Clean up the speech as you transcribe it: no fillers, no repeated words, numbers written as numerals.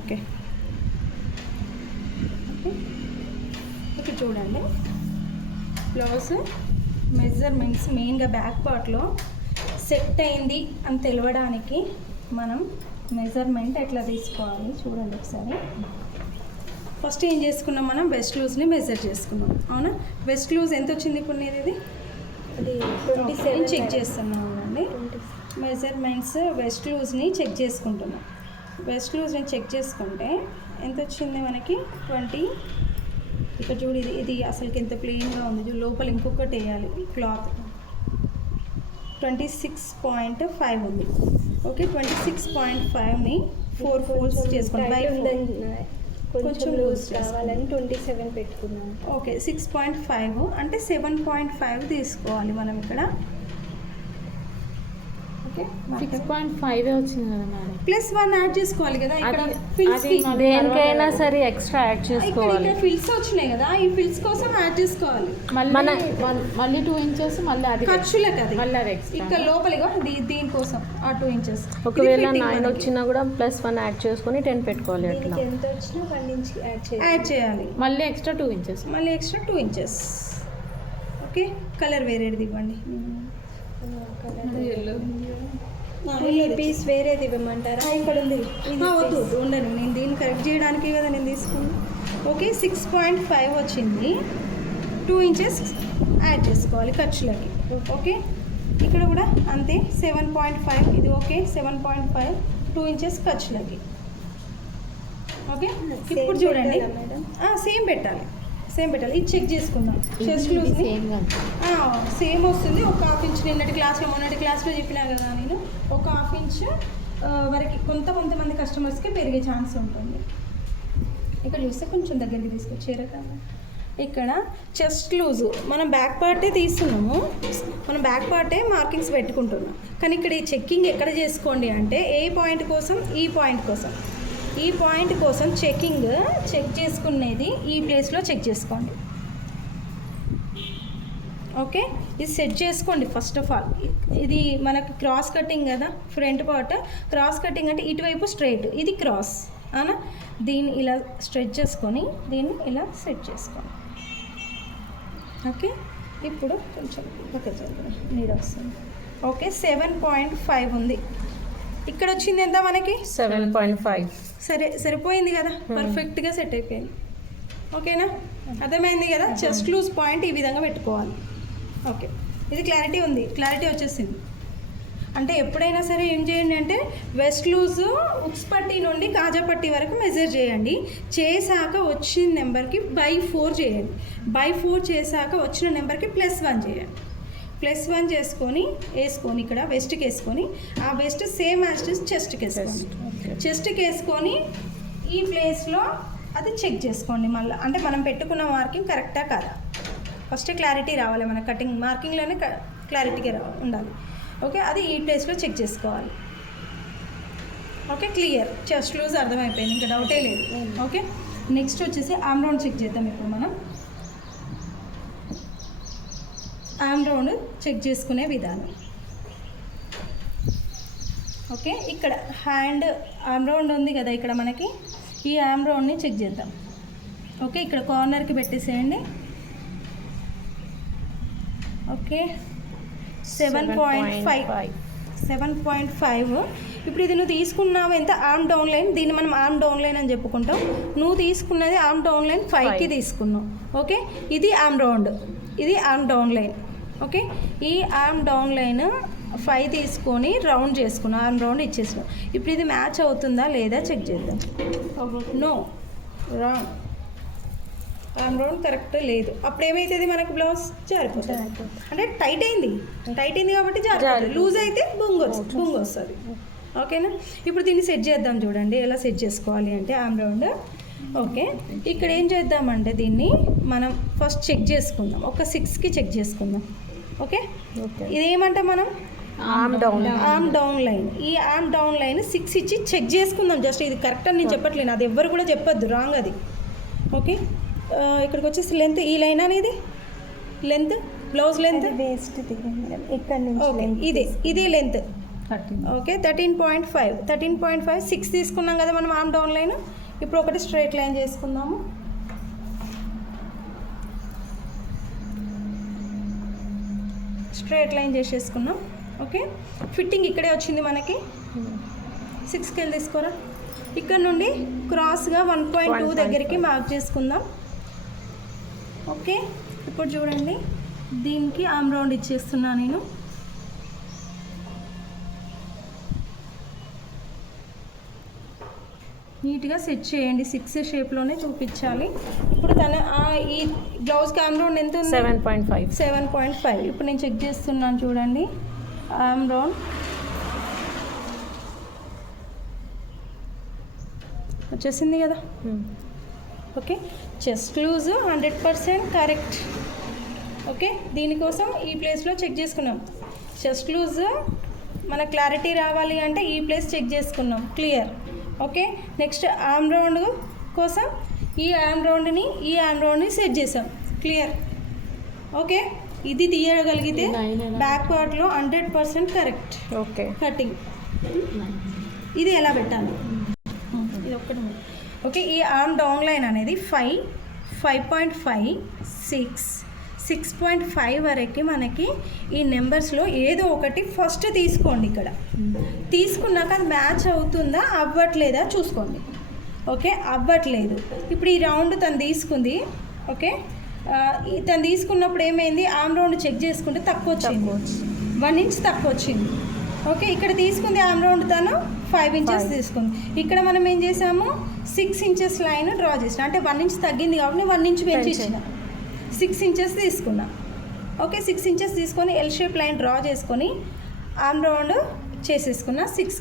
Okay ఇక్కడ చూడండి blouse measurements మెయిన్గా బ్యాక్ పార్ట్లో సెట్ అయింది అని తెలవడానికి మనం మెజర్మెంట్ ఎట్లా తీసుకోవాలి చూడండి ఒకసారి. ఫస్ట్ ఏం చేసుకున్నాం, మనం వెస్ట్ లూజ్ని మెజర్ చేసుకున్నాం. అవునా, వెస్ట్ లూజ్ ఎంత వచ్చింది ఇప్పుడు నేను ఇది 27 చెక్ చేస్తున్నాను అండి. మెజర్మెంట్స్ వెస్ట్ లూజ్ని చెక్ చేసుకుంటున్నాం. వెస్ట్ లూజ్ని చెక్ చేసుకుంటే ఎంత వచ్చింది మనకి 20. ఇక్కడ చూడు ఇది అసలుకి ఎంత ప్లెయిన్గా ఉంది చూడు, లోపల ఇంకొకటి వేయాలి క్లాత్. 26.5 ఉంది. ఓకే, 26.5ని 4 ఫోల్డ్స్ చేసుకోండి. కొంచెం లూజ్ కావాలని 27 పెట్టుకున్నాను. ఓకే, 6.5 అంటే 7.5 తీసుకోవాలి మనం ఇక్కడ. ఓకే, 6.5 వచ్చింది కదా మేడం. +1 యాడ్ చేసుకోవాలి కదా ఇక్కడ. దేనికైనా సరే ఎక్స్ట్రా యాడ్ చేసుకోవాలి. ఫిల్స్ వచ్చినాయి కదా, ఈ ఫిల్స్ కోసం యాడ్ చేసుకోవాలి. మళ్ళీ 2 ఇంచెస్ మళ్ళీ అది ఖర్చులకు, అది మళ్ళీ అది ఎక్స్ట్రా ఇక్కడ లోపలిగా దీనికోసం ఆ 2 ఇంచెస్. ఒకవేళ 9 వచ్చినా కూడా +1 యాడ్ చేసుకొని 10 పెట్టుకోవాలి. అట్లా ఎంత వచ్చినా 1 ఇంచ్ యాడ్ చేయాలి. మళ్ళీ ఎక్స్ట్రా 2 ఇంచెస్. మళ్ళీ ఎక్స్ట్రా 2 ఇంచెస్. ఓకే, కలర్ వేరేది ఇవ్వండి. ఈ పీస్ వేరేది ఇవ్వమంటారా? ఇక్కడ ఉంది. వద్దు ఉండను, నేను దీన్ని కరెక్ట్ చేయడానికి కదా నేను తీసుకున్నాను. ఓకే, 6.5 వచ్చింది. 2 ఇంచెస్ యాడ్ చేసుకోవాలి ఖర్చులకి. ఓకే, ఇక్కడ కూడా అంతే 7.5. ఇది ఓకే, 7.5 2 ఇంచెస్ ఖర్చులకి. ఓకే, ఇప్పుడు చూడండి సేమ్ పెట్టాలి. ఇది చెక్ చేసుకుందాం. చెస్ట్ లూజ్ సేమ్ వస్తుంది. ఒక ½ ఇంచ్ మొన్నటి క్లాస్లో చెప్పినా కదా నేను, ఒక ½ ఇంచ్ వరకు కొంతమంది కస్టమర్స్కి పెరిగే ఛాన్స్ ఉంటుంది. ఇక్కడ చూస్తే కొంచెం దగ్గరికి తీసుకొచ్చారు కదా. ఇక్కడ చెస్ట్ లూజు మనం బ్యాక్ పార్టే తీస్తున్నాము, మనం బ్యాక్ పార్టే మార్కింగ్స్ పెట్టుకుంటున్నాం. కానీ ఇక్కడ ఈ చెక్కింగ్ ఎక్కడ చేసుకోండి అంటే ఈ పాయింట్ కోసం చెక్ చేసుకునేది ఈ ప్లేస్లో చెక్ చేసుకోండి. ఓకే, ఇది సెట్ చేసుకోండి ఫస్ట్ ఆఫ్ ఆల్. ఇది మనకి క్రాస్ కటింగ్ కదా, ఫ్రంట్ పార్ట్ క్రాస్ కటింగ్ అంటే ఇటువైపు స్ట్రైట్, ఇది క్రాస్. అవునా, దీన్ని ఇలా స్ట్రెచ్ చేసుకొని దీన్ని ఇలా సెట్ చేసుకోండి. ఓకే, ఇప్పుడు కొంచెం నీరు వస్తుంది. ఓకే, 7.5 ఉంది. ఇక్కడ వచ్చింది ఎంత మనకి 7.5. సరిపోయింది కదా, పర్ఫెక్ట్గా సెట్ అయిపోయింది. ఓకేనా, అర్థమైంది కదా. చెస్ట్ లూజ్ పాయింట్ ఈ విధంగా పెట్టుకోవాలి. ఓకే, ఇది క్లారిటీ వచ్చేసింది. అంటే ఎప్పుడైనా సరే ఏం చేయండి అంటే వెస్ట్ లూజ్ ఉక్స్ పట్టీ నుండి కాజా పట్టీ వరకు మెజర్ చేయండి. చేశాక వచ్చిన నెంబర్కి /4 చేయండి. /4 చేశాక వచ్చిన నెంబర్కి +1 చేయండి. +1 చేసుకొని వేసుకొని ఇక్కడ వెస్ట్కి వేసుకొని ఆ వెస్ట్ సేమ్ యాజ్ చెస్ట్కి వేసుకోండి. చెస్ట్కి వేసుకొని ఈ ప్లేస్లో అది చెక్ చేసుకోండి మళ్ళీ. అంటే మనం పెట్టుకున్న మార్కింగ్ కరెక్టా కాదా ఫస్ట్ క్లారిటీ రావాలి. మన కటింగ్ మార్కింగ్లోనే క్లారిటీగా ఉండాలి. ఓకే, అది ఈ ప్లేస్లో చెక్ చేసుకోవాలి. Okay, clear. చెస్ట్ లూజ్ అర్థమైపోయింది, ఇంకా డౌటే లేదు. ఓకే, నెక్స్ట్ వచ్చేసి ఆర్మ్ రౌండ్ చెక్ చేద్దాం. ఇప్పుడు మనం ఆర్మ్ రౌండ్ చెక్ చేసుకునే విధానం. ఓకే, ఇక్కడ హ్యాండ్ ఆర్మ్ రౌండ్ ఉంది కదా, ఇక్కడ మనకి ఈ ఆర్మ్ రౌండ్ని చెక్ చేద్దాం. ఓకే, ఇక్కడ కార్నర్కి పెట్టేసేయండి. ఓకే, 7.5. ఇప్పుడు ఇది నువ్వు తీసుకున్నావు ఎంత, ఆర్మ్ డౌన్ లైన్. దీన్ని మనం ఆర్మ్ డౌన్ లైన్ అని చెప్పుకుంటాం. నువ్వు తీసుకున్నది ఆర్మ్ డౌన్ లైన్ 5కి తీసుకున్నావు. ఓకే, ఇది ఆర్మ్ రౌండ్, ఇది ఆర్మ్ డౌన్ లైన్. ఓకే, ఈ ఆర్మ్ డౌన్ లైన్ 5 తీసుకొని రౌండ్ చేసుకున్నాం, ఆర్మ్ రౌండ్ ఇచ్చేసినాం. ఇప్పుడు ఇది మ్యాచ్ అవుతుందా లేదా చెక్ చేద్దాం. No, wrong. Arm round correct లేదు. అప్పుడు ఏమవుతుంది, మనకు బ్లౌజ్ జారిపోతుంది. అంటే టైట్ అయింది కాబట్టి జారిపోతుంది. లూజ్ అయితే బొంగు వస్తుంది. ఓకేనా, ఇప్పుడు దీన్ని సెట్ చేద్దాం. చూడండి ఎలా సెట్ చేసుకోవాలి అంటే ఆర్మ్ రౌండ్. ఓకే, ఇక్కడ ఏం చేద్దామంటే దీన్ని మనం ఫస్ట్ చెక్ చేసుకుందాం. ఒక 6కి చెక్ చేసుకుందాం. ఓకే, ఇదేమంటే మనం ఆర్మ్ డౌన్ లైన్. ఈ ఆర్మ్ డౌన్ లైన్ 6 ఇచ్చి చెక్ చేసుకుందాం. జస్ట్ ఇది కరెక్ట్ అని నేను చెప్పట్లేను, అది ఎవ్వరు కూడా చెప్పొద్దు, రాంగ్ అది. ఓకే, ఇక్కడికి వచ్చేసి లెంత్, ఈ లైన్ అనేది లెంత్, బ్లౌజ్ లెంత్, వేస్ట్ ఇక్కడ నుంచి ఓకే, ఇదే లెంత్. ఓకే 13.5 6 తీసుకున్నాం కదా మనం ఆర్మ్ డౌన్ లైన్. ఇప్పుడు ఒకటి స్ట్రైట్ లైన్ చేసుకుందాము. స్ట్రైట్ లైన్ చేసేసుకున్నాం. ఓకే ఫిట్టింగ్ ఇక్కడే వచ్చింది మనకి. 6 స్కేల్ తీసుకోరా. ఇక్కడ నుండి క్రాస్గా 1.2 దగ్గరికి మార్క్ చేసుకుందాం. ఓకే ఇప్పుడు చూడండి దీనికి ఆర్మ్ రౌండ్ ఇచ్చేస్తున్నా నేను. నీట్గా సెట్ చేయండి. 6 షేప్లోనే చూపించాలి. ఇప్పుడు ఈ బ్లౌజ్కి ఆర్మ్ రౌండ్ ఎంత ఉంది? 7.5. ఇప్పుడు నేను చెక్ చేస్తున్నాను చూడండి. ఆర్మ్ రౌండ్ వచ్చేసింది కదా. Okay chest loose 100% correct. Okay దీనికోసం ఈ ప్లేస్లో చెక్ చేసుకున్నాం. చెస్ట్ లూజ్ మన క్లారిటీ రావాలి అంటే ఈ ప్లేస్ చెక్ చేసుకున్నాం. Clear. Okay next arm round కోసం ఈ ఆర్మ్ రౌండ్ని సెట్ చేసాం. క్లియర్. ఓకే ఇది తీయగలిగితే బ్యాక్ పార్ట్లో 100% కరెక్ట్. ఓకే కటింగ్ ఇది ఎలా పెట్టాలి ఇది ఒక్కటి. ఓకే ఈ ఆర్మ్ డౌన్ లైన్ అనేది 5, 5.5, 6, 6.5 వరకు మనకి ఈ నెంబర్స్లో ఏదో ఒకటి ఫస్ట్ తీసుకోండి. ఇక్కడ తీసుకున్నాక అది మ్యాచ్ అవుతుందా అవ్వట్లేదా చూసుకోండి. ఓకే అవ్వట్లేదు. ఇప్పుడు ఈ రౌండ్ తను తీసుకుంది. ఓకే తను తీసుకున్నప్పుడు ఏమైంది ఆర్మ్ రౌండ్ చెక్ చేసుకుంటే తక్కువ వచ్చింది, 1 ఇంచ్ తక్కువ వచ్చింది. ఓకే ఇక్కడ తీసుకుంది ఆర్మ్ రౌండ్ తను 5 ఇంచెస్ తీసుకుంది. ఇక్కడ మనం ఏం చేసాము 6 ఇంచెస్ లైన్ డ్రా చేసిన, అంటే 1 ఇంచ్ తగ్గింది కాబట్టి 1 ఇంచ్ పెంచి ఇచ్చిన 6 ఇంచెస్ తీసుకున్నా. ఓకే 6 ఇంచెస్ తీసుకొని ఎల్ షేప్ లైన్ డ్రా చేసుకొని ఆర్మ్ రౌండ్ చేసేసుకున్నా. 6